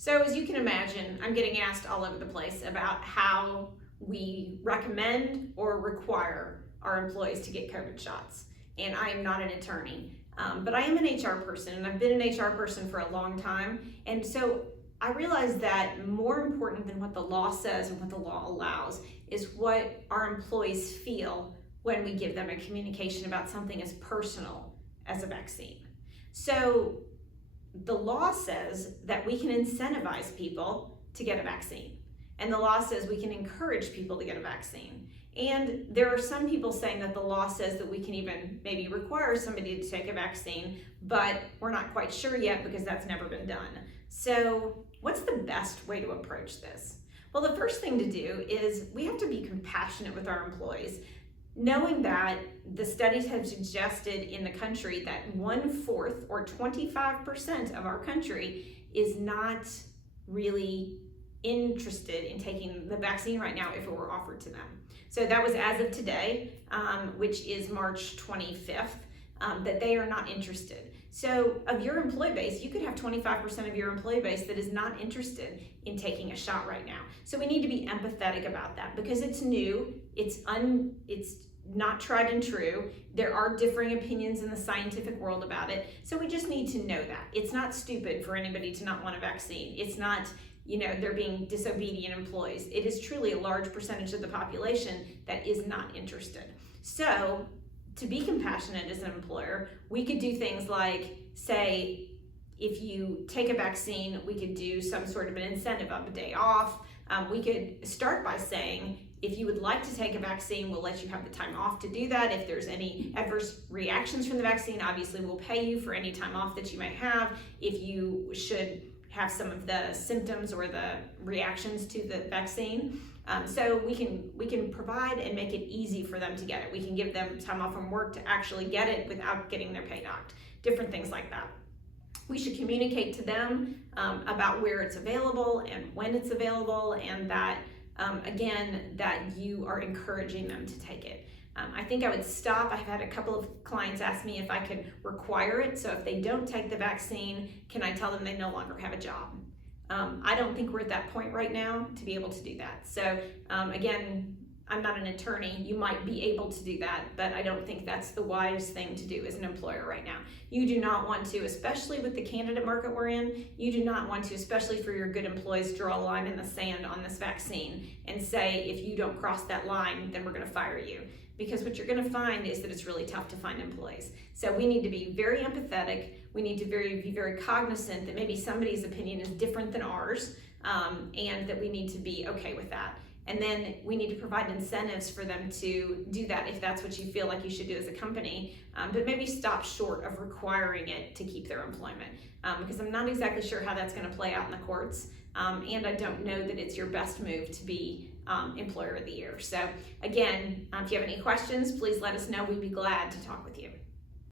So as you can imagine, I'm getting asked all over the place about how we recommend or require our employees to get COVID shots. And I am not an attorney, but I am an HR person, and I've been an HR person for a long time. And so I realize that more important than what the law says and what the law allows is what our employees feel when we give them a communication about something as personal as a vaccine. So the law says that we can incentivize people to get a vaccine. And the law says we can encourage people to get a vaccine. And there are some people saying that the law says that we can even maybe require somebody to take a vaccine, but we're not quite sure yet because that's never been done. So what's the best way to approach this? Well, the first thing to do is we have to be compassionate with our employees, knowing that the studies have suggested in the country that 1/4 or 25% of our country is not really interested in taking the vaccine right now if it were offered to them. So that was as of today, which is March 25th, that they are not interested. So of your employee base, you could have 25% of your employee base that is not interested in taking a shot right now. So we need to be empathetic about that because it's new, it's not tried and true. There are differing opinions in the scientific world about it. So we just need to know that. It's not stupid for anybody to not want a vaccine. It's not, they're being disobedient employees. It is truly a large percentage of the population that is not interested. So to be compassionate as an employer, we could do things like, say, if you take a vaccine, we could do some sort of an incentive of a day off. We could start by saying, if you would like to take a vaccine, we'll let you have the time off to do that. If there's any adverse reactions from the vaccine, obviously we'll pay you for any time off that you might have. If you should have some of the symptoms or the reactions to the vaccine. So we can provide and make it easy for them to get it. We can give them time off from work to actually get it without getting their pay docked, different things like that. We should communicate to them about where it's available and when it's available, and that again, that you are encouraging them to take it. I think I would stop. I've had a couple of clients ask me if I could require it. So if they don't take the vaccine, can I tell them they no longer have a job? I don't think we're at that point right now to be able to do that. So again, I'm not an attorney. You might be able to do that, but I don't think that's the wise thing to do as an employer right now. You do not want to, especially with the candidate market we're in, you do not want to, especially for your good employees, draw a line in the sand on this vaccine and say, if you don't cross that line, then we're gonna fire you. Because what you're gonna find is that it's really tough to find employees. So we need to be very empathetic. We need to be very cognizant that maybe somebody's opinion is different than ours, and that we need to be okay with that. And then we need to provide incentives for them to do that if that's what you feel like you should do as a company, but maybe stop short of requiring it to keep their employment, because I'm not exactly sure how that's going to play out in the courts, and I don't know that it's your best move to be Employer of the Year. So again, if you have any questions, please let us know. We'd be glad to talk with you.